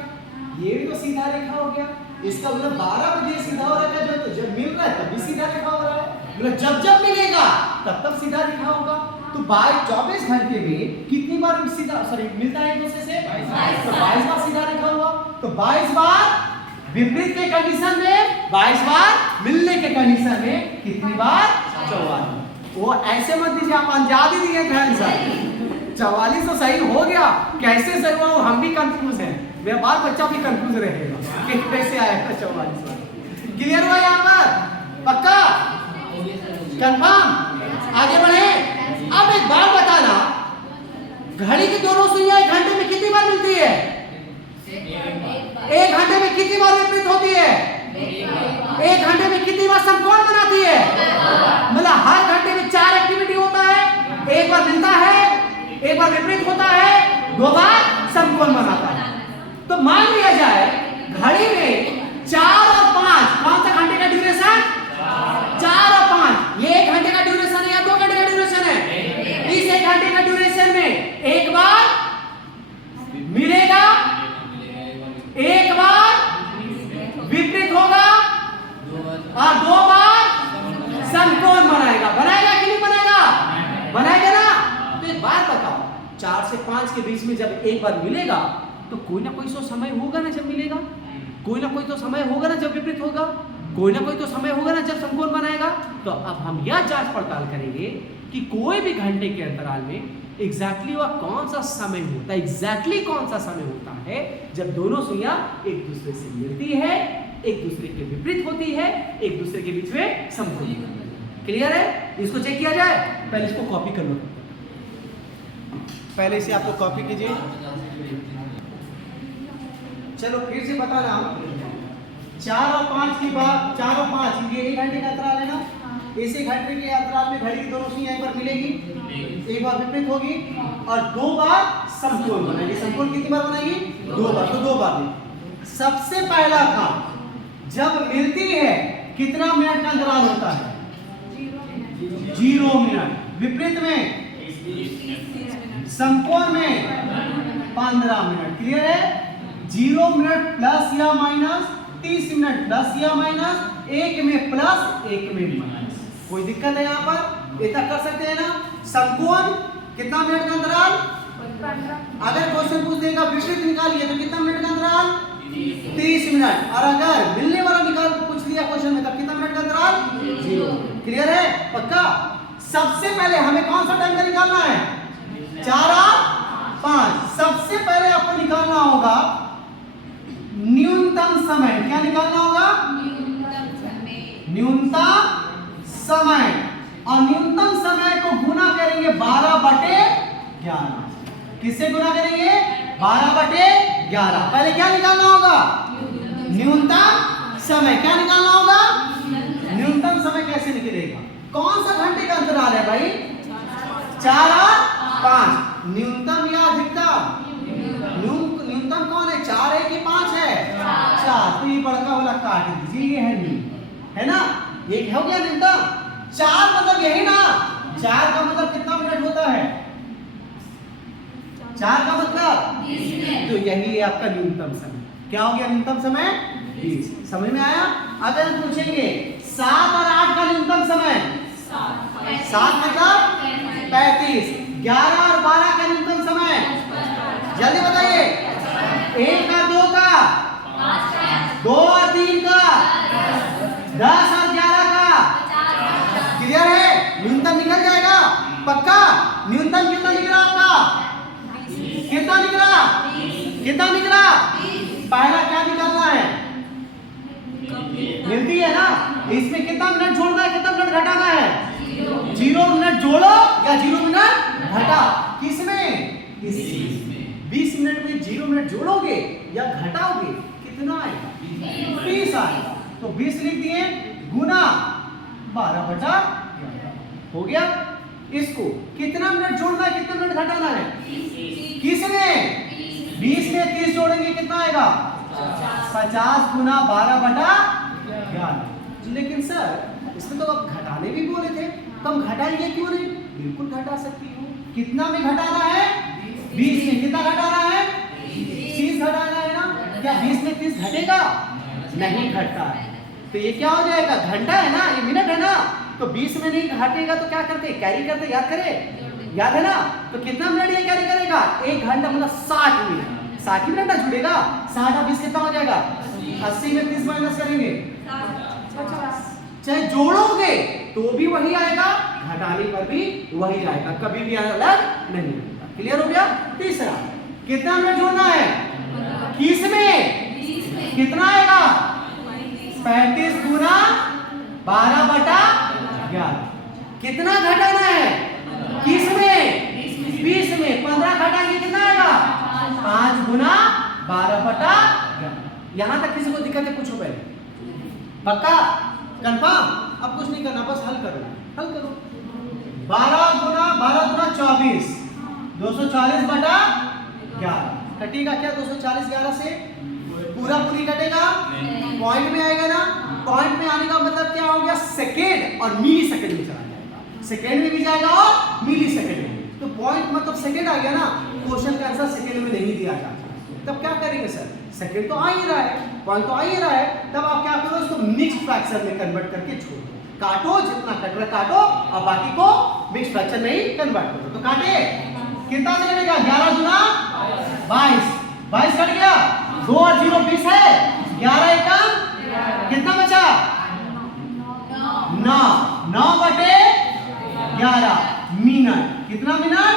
ये भी तो सीधा रेखा हो गया। इसका मतलब 12 बजे सीधा हो रहा है, तो जब मिल रहा है तब भी सीधा रेखा हो रहा है, मतलब जब जब मिलेगा तब तब सीधा रेखा होगा। तो 24 घंटे में कितनी बार सीधा मिलता है एक दूसरे से? 22 तो 22 बार सीधा रेखा हुआ। तो 22 बार विपरीत के कंडीशन में, 22 बार मिलने के कंडीशन में कितनी बार? 44। वो ऐसे मत दीजिए, आप अंदाज ही दिए ध्यान से। 44 तो सही हो गया, कैसे सही हुआ हम भी कंफ्यूज हैं, मेरा बाल बच्चा भी कंफ्यूज रहेगा कि कैसे आएगा 44 बार। क्लियर हुआ यहाँ पर? पक्का? कंफर्म? आगे बढ़े। अब एक बात बताना, घड़ी की दोनों सुइयां 1 घंटे में कितनी बार मिलती है? 1 घंटे में कितनी बार विपरीत होती है? 1 घंटे में कितनी बार समकोण बनाती है? मतलब हर घंटे में 4 एक्टिविटी होता है, एक बार मिलता है, एक बार विपरीत होता है, 2 बार समकोण बनाता है। तो मान लिया जाए घड़ी में 4 और 5, कौन सा घंटे का ड्यूरेशन? 4 और 5। ये 1 घंटे का ड्यूरेशन है या 2 घंटे का ड्यूरेशन है? इस 1 घंटे का ड्यूरेशन में एक बार मिलेगा, 5 के बीच में जब एक बार मिलेगा तो कोई ना कोई तो समय होगा ना जब मिलेगा, कोई ना कोई तो समय होगा ना जब विपरीत होगा, कोई ना कोई तो समय होगा ना जब समकोण बनाएगा। तो अब हम यह जांच पड़ताल करेंगे कि कोई भी घंटे के अंतराल में एग्जैक्टली वह कौन सा समय होता है, एग्जैक्टली कौन सा समय होता है जब दोनों सुइयां एक दूसरे से मिलती है, एक दूसरे के विपरीत होती है, एक दूसरे के बीच में समकोण बनती है। क्लियर है? इसको चेक किया जाए। पहले इसको कॉपी कर लो, पहले इसे आपको कॉपी कीजिए। चलो फिर से बता रहा हूं, 4 और 5 की बात, 4 और 5 ये 1 घंटे का अंतराल है ना, इसी घंटे के अंतराल में घड़ी की दोनों सुइयां एक बार मिलेगी, एक बार विपरीत होगी और 2 बार समकोण बनेगी। समकोण कितनी बार बनेगी? 2 बार। तो 2 बार नहीं। सबसे पहला काम, जब मिलती है कितना मिनट का अंतराल होता है? 0 मिनट। विपरीत में, समकोण में 15 मिनट। क्लियर है? 0 मिनट प्लस या माइनस, 30 मिनट प्लस या माइनस, एक में प्लस एक में माइनस। कोई दिक्कत है यहाँ पर? इतना कर सकते हैं ना? समकोण कितना मिनट का अंतराल? अगर क्वेश्चन पूछ देगा विपरीत निकालिए तो कितना मिनट का अंतराल? 30 मिनट। और अगर मिलने वाला निकाल पूछ लिया क्वेश्चन में तब कितना मिनट का अंतराल? 0। क्लियर है? पक्का? सबसे पहले हमें कौन सा टाइम का निकालना है? 4 और 5। सबसे पहले आपको निकालना होगा न्यूनतम समय। क्या निकालना होगा? न्यूनतम समय। और न्यूनतम समय को गुना करेंगे 12/11। किससे गुना करेंगे? 12/11। पहले क्या निकालना होगा? न्यूनतम समय। क्या निकालना होगा? न्यूनतम समय कैसे निकलेगा? कौन सा घंटे का अंतराल है भाई? 4 और 5। न्यूनतम या अधिकतम? न्यूनतम कौन है? 4 है कि 5 है? 4। तो ये बड़का वाला काट दीजिए, ये है न्यूनतम, है ना? ये हो गया न्यूनतम। 4 मतलब यही ना? 4 का मतलब कितना मिनट होता है? 4 का मतलब 20 मिनट। तो यही है आपका न्यूनतम समय। क्या हो गया न्यूनतम समय? 20। समझ में आया? अगर पूछेंगे 7 और 8 का न्यूनतम समय, 7 मतलब 35। 11 और 12 का न्यूनतम समय, जल्दी बताइए। 1 और 2 का, 2 और 3 का, 10 और 11 का। क्लियर है? न्यूनतम निकल जाएगा पक्का। न्यूनतम कितना निकला आपका? कितना निकला? कितना निकला? पहला क्या निकालना है? मिलती है ना, इसमें कितना मिनट जोड़ना है, कितना मिनट घटाना है? 0 मिनट जोड़ो या 0 मिनट घटा। किसमें? 20 मिनट में 0 मिनट जोड़ोगे या घटाओगे कितना आएगा? 20 आएगा। तो 20 लिख दिए गुना 12/11 हो गया। इसको कितना मिनट जोड़ना है, कितना मिनट घटाना है? किसमें? 20 में 30 जोड़ेंगे कितना आएगा? 50 गुना 12/11। लेकिन सर इसमें तो आप घटाने भी बोले थे, तो हम घटाएंगे क्यों नहीं? बिल्कुल घटा सकती हूँ। कितना में घटाना है? 20 में। कितना घटाना है? 30 घटाना है ना? क्या 20 में 30 घटेगा? नहीं घटता है। तो ये क्या हो जाएगा? घंटा है ना, ये मिनट है ना। तो 20 में नहीं घटेगा तो क्या करते? कैरी करते। याद करें, याद है ना? तो कितना मिनट ये कैरी करेगा? 1 घंटा मतलब 60 मिनट। 60 मिनट ना जुड़ेगा। 60 और 20 कितना हो जाएगा? 80 में 30 माइनस करेंगे, चाहे जोड़ोगे तो भी वही आएगा, घटाने पर भी वही आएगा, कभी भी अलग नहीं होगा। क्लियर हो गया? तीसरा, कितना मिनट जोड़ना है? किसमें? कितना आएगा? 35 गुना 12/11। कितना घटाना है? किसमें? 20 में। 15 घटाएंगे कितना आएगा? 5 गुना 12/11। यहां तक किसी को दिक्कत है? पूछो पहले। पक्का? कंफर्म? अब कुछ नहीं करना, बस हल करो, हल करो। 12 गुना 24, 240/11 कटेगा क्या? 240 11 से पूरा पूरी कटेगा, पॉइंट में आएगा ना। पॉइंट में आने का मतलब क्या हो गया? सेकेंड और मिली सेकेंड में चला जाएगा। सेकेंड में भी जाएगा और मिली सेकेंड में। तो पॉइंट मतलब सेकेंड आ गया ना। क्वेश्चन का आंसर सेकेंड में नहीं दिया जाता, तब क्या करेंगे सर? सेकेंड तो आ ही रहा है, पॉइंट तो आ ही रहा है, तब आप क्या करो? इसको मिक्स फ्रैक्शन में कन्वर्ट करके छोड़ दो। काटो, जितना कट रहा काटो और बाकी को मिक्स फ्रैक्शन में ही कन्वर्ट करो। तो काटे, कितना से कटेगा? 11 गुना 22, 22 कट गया, 2 और 0 20 है, 11 एकम कितना बचा? 9, 9 बटे 11 मिनट। कितना मिनट?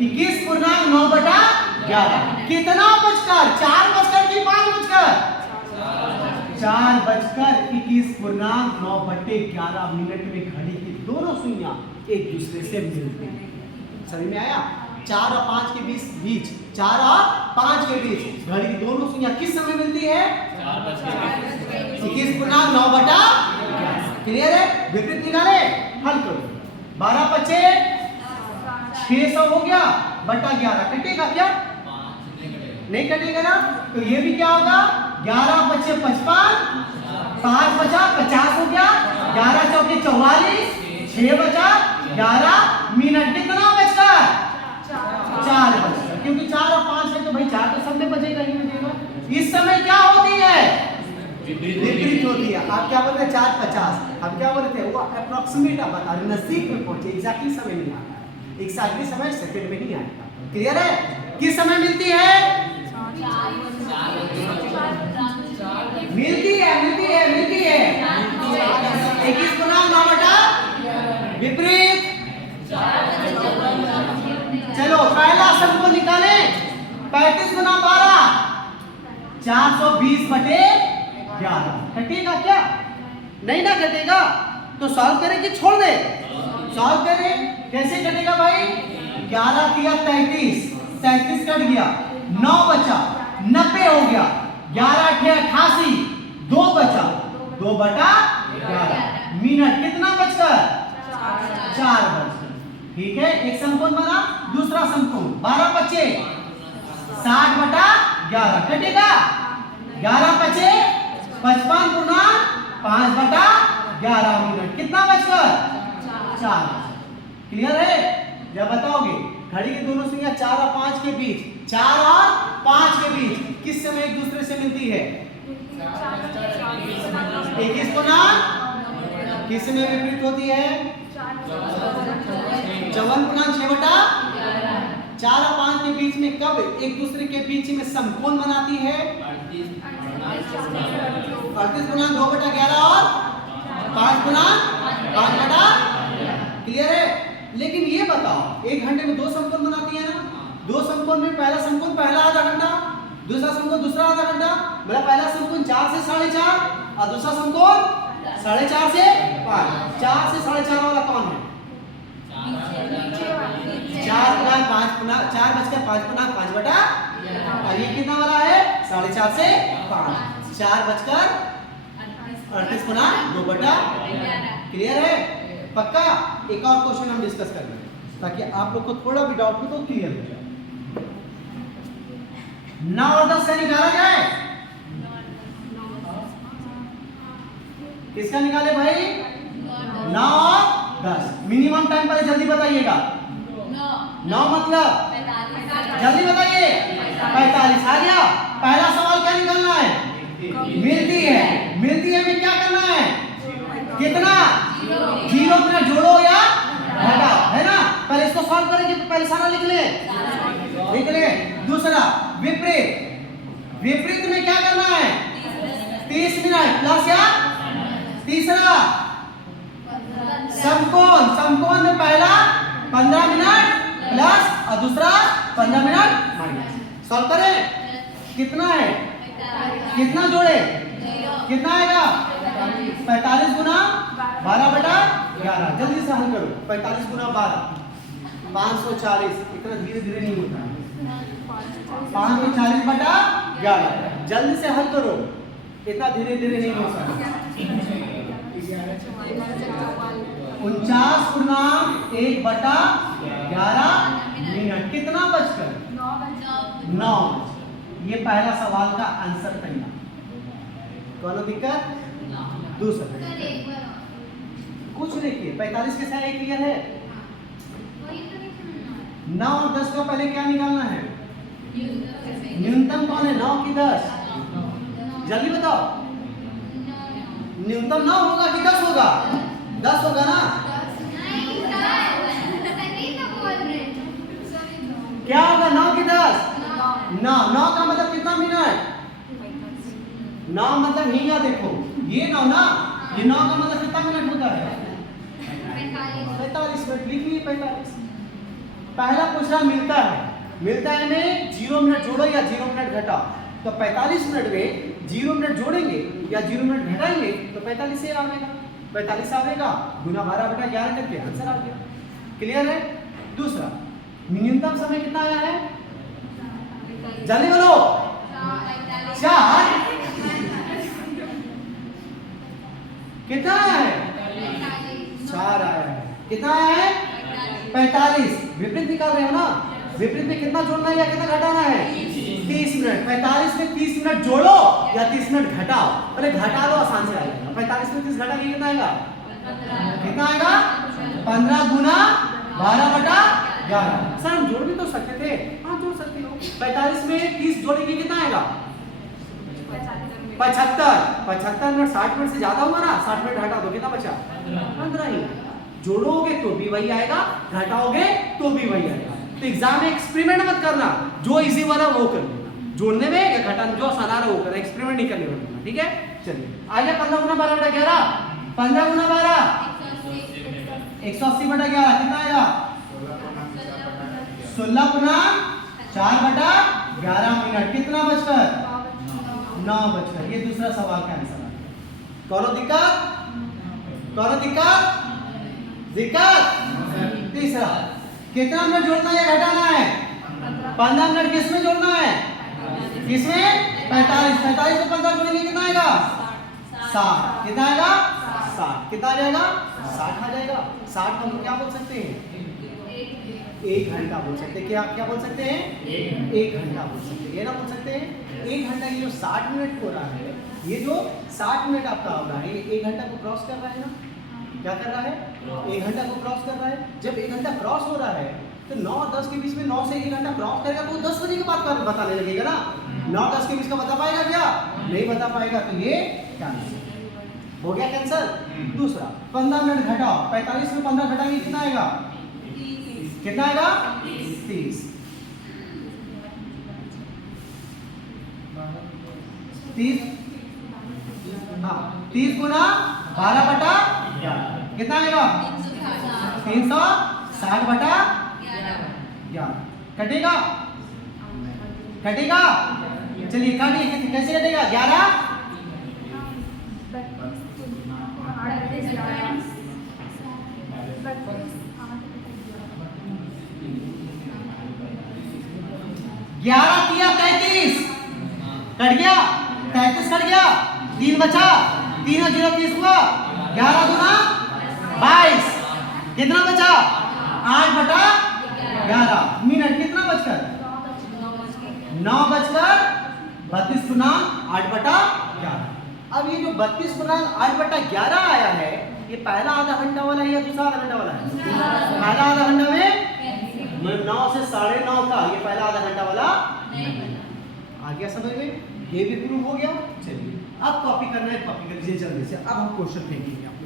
21.9 बटा 11। कितना बजकर? 4 बजकर कि 5 बजकर? 4 बजकर 21.9 बटे 11 मिनट में घड़ी की दोनों सुइयां एक दूसरे से मिलती हैं। समझ में आया? 4 और 5 के बीच 4 और 5 के बीच घड़ी की दोनों सुइयां किस समय मिलती है? 21.9 बटा 11। क्लियर है? विपरीत निकाले, हल करो। 12 बचे 600 हो गया बटा 11, कटेगा क्या? नहीं कटेगा ना? तो ये भी क्या होगा? 11 बचे 55, 5 बचा 50 हो गया, 11 चौके 44, 6 बचा 11 मिनट। कितना बचकर? 4 बचकर, क्योंकि 4 और 5 है तो भाई 4 तो सब में बचेगा ही बचेगा। इस समय क्या होती है? विपरीत होती है। आप क्या बोल रहे हैं? 4:50, हम क्या बोल रहे थे? वो अप्रोक्सीमेट आप बता रहे, नजदीक में पहुंचे, एग्जैक्टली समय नहीं आता, एग्जैक्टली समय सेकंड में नहीं आएगा। क्लियर है? किस समय मिलती है? मिलती है 21.9 बटा विपरीत। चलो पहला समकोण निकाले, 35 गुना 12, 420 बटे 11। कटेगा क्या? नहीं ना कटेगा, तो सॉल्व करें कि छोड़ दे? सॉल्व करें। कैसे कटेगा भाई? 11 किया 33, 33 कट गया, 9 बचा 90 हो गया, 11 8 88, 2 बचा 2 बटा 11 मिनट। कितना बचकर? 4 बचकर। ठीक है, एक समकोण बना, दूसरा समकोण। 12 बचे 60 बटा 11, कटेगा? 11 बचे 55 गुना 5 बटा 11 मिनट। कितना बचकर? 4। क्लियर है? जब बताओगे घड़ी की दोनों सुइयां 4 और 5 के बीच, 4 और 5 के बीच किस समय एक दूसरे से मिलती है? 21.9 किस में विपरीत होती है? 54.6 बटा 4 और 5 के बीच में कब एक दूसरे के बीच में समकोण बनाती है? 38.2 बटा 11 और 5 गुना 5 बटा। क्लियर है? लेकिन ये बताओ, एक घंटे में 2 समकोण बनाती है ना? 2 समकोण में पहला समकोण पहला आधा घंटा, दूसरा समकोण दूसरा आधा घंटा। मेरा पहला समकोण 4 से 4:30 और दूसरा समकोण 4:30 से 5। 4 से 4:30 वाला कौन है? 4 गुना 5 गुना 4 बजकर 5 गुना 5 बटा। और ये कितना वाला है? 4:30 से 5, 4 बजकर 38 गुना 2 बटा। क्लियर है? पक्का? एक और क्वेश्चन हम डिस्कस कर लेंगे ताकि आप लोग को थोड़ा भी डाउट हो तो क्लियर हो जाए। 9 और 10 से निकाला जाए? किसका निकाले भाई? 9 और 10। मिनिमम टाइम पर जल्दी बताइएगा। 9 मतलब जल्दी बताइए। 45 आ गया। पहला सवाल क्या निकालना है? मिलती है। मिलती है में क्या करना है? कितना? 0 में जोड़ो या घटाओ, है ना? पहले इसको सॉल्व करेंगे तो पहले सारा लिख ले। दूसरा विपरीत। विपरीत में क्या करना है? 30 मिनट प्लस या तीसरा समकोण। समकोण में पहला 15 मिनट प्लस और दूसरा 15 मिनट माइनस। सॉल्व करें। कितना है? कितना जोड़े? कितना आएगा? 45 गुना 12 बटा 11। जल्दी से हल करो। 45 गुना 12 540। इतना धीरे धीरे नहीं होता है। 540 बटा 11। जल्दी से हल करो, इतना धीरे धीरे नहीं होता। 49 गुना 1 बटा 11 मिनट। कितना बचकर? 9। ये पहला सवाल का आंसर तैयार। कौन दिक्कत? दूसरा कुछ नहीं किए। 45 के साथ एक क्लियर है। 9 और 10 का पहले क्या निकालना है? न्यूनतम कौन है? 9 की 10? जल्दी बताओ। न्यूनतम 9 होगा कि 10 होगा? 10 होगा ना? क्या होगा 9 की 10? 9 9 का मतलब कितना मिनट? 9 मतलब हिया देखो ये 9 ना, ये 9 का मतलब कितना मिनट होता है? 45 मिनट। लिख लिए 45। पहला पूछ रहा मिलता है में 0 मिनट जोड़ो या 0 मिनट घटाओ। तो 45 मिनट में 0 मिनट जोड़ेंगे या 0 मिनट घटाएंगे तो 45 से आएगा, 45 आएगा गुना 12/11 करके आंसर आ गया। क्लियर है? दूसरा न्यूनतम समय कितना आया है? जल्दी बोलो। 4 कितना आया है? 4 आया है। कितना आया है? 45। विपरीत निकाल रहे हो ना, विपरीत में कितना जोड़ना है या कितना घटाना है? 30 मिनट। 45 में 30 मिनट जोड़ो या 30 मिनट घटाओ। अरे घटा लो, आसान से आएगा। 45 में 30 घटा के कितना आएगा? कितना आएगा? 15 गुना 12/11। सर हम जोड़ भी तो सकते थे। हाँ जोड़ सकते हो। 45 में 30 जोड़ेंगे कितना आएगा? 75। 75 मिनट 60 मिनट से ज्यादा हुआ ना, 60 मिनट घटा दो कितना बचा? 15 ही। जोड़ोगे तो भी वही आएगा, घटाओगे तो भी वही आएगा। तो एग्जाम में एक्सपेरिमेंट मत करना, जो इजी वाला वो कर लेना, जोड़ने में या घटाने जो आसान आ रहा वो करना, एक्सपेरिमेंट नहीं करने वाला। ठीक है चलिए आइए 15 गुना 12/11। 15 गुना 12 180/11 कितना आएगा? 16 गुना 4/11 मिनट। कितना बचकर? 9 बचकर। ये दूसरा सवाल का आंसर है। कौनो दिक्कत? कौनो दिक्कत? तीसरा कितना मिनट जोड़ना है या घटाना है? 15 मिनट। किसमें जोड़ना है? किसमें? 45। 45 से 15 जोड़ेंगे कितना आएगा? 60। कितना आएगा? 60। कितना आ जाएगा? 60 आ जाएगा। 60 हम क्या बोल सकते हैं? 1 घंटा बोल सकते हैं। क्या बोल सकते हैं? 1 घंटा बोल सकते हैं। ये ना बोल सकते हैं 1 घंटा। ये जो 60 मिनट हो रहा है, ये जो 60 मिनट आपका हो रहा है, ये 1 घंटा को क्रॉस कर रहा है ना? क्या कर रहा है? 1 घंटा को क्रॉस कर रहा है। जब 1 घंटा क्रॉस हो रहा है तो 9 और 10 के बीच में 9 से 1 घंटा क्रॉस करेगा तो 10 बजे के बाद बताने लगेगा ना। 9 10 के बीच का बता पाएगा क्या? नहीं बता पाएगा। तो ये कैंसिल हो गया। कैंसिल। दूसरा 15 मिनट घटाओ। 45 में 15 घटाएंगे कितना आएगा? कितना आएगा? 30। 30 गुना 12/11 कितना आएगा? 360/11 कटेगा? कटेगा? चलिए काटिए। कैसे कटेगा? 11 11 33 कट गया। 33 कट गया। 3 बचा। 3 और 0 30 हुआ। 11 गुना 22 कितना बचा? 8/11 मिनट। कितना बचकर? 9 बजकर 32 गुना 8/11। अब ये जो 32 गुना 8/11 आया है, ये पहला आधा घंटा वाला है या दूसरा आधा घंटा वाला है? पहला आधा घंटा में 9 से 9:30 का ये पहला आधा घंटा वाला आ गया समझ में। ये भी प्रूव हो गया। चलिए अब कॉपी करना है, कॉपी कर लीजिए जल्दी से। अब हम क्वेश्चन देखेंगे आपको।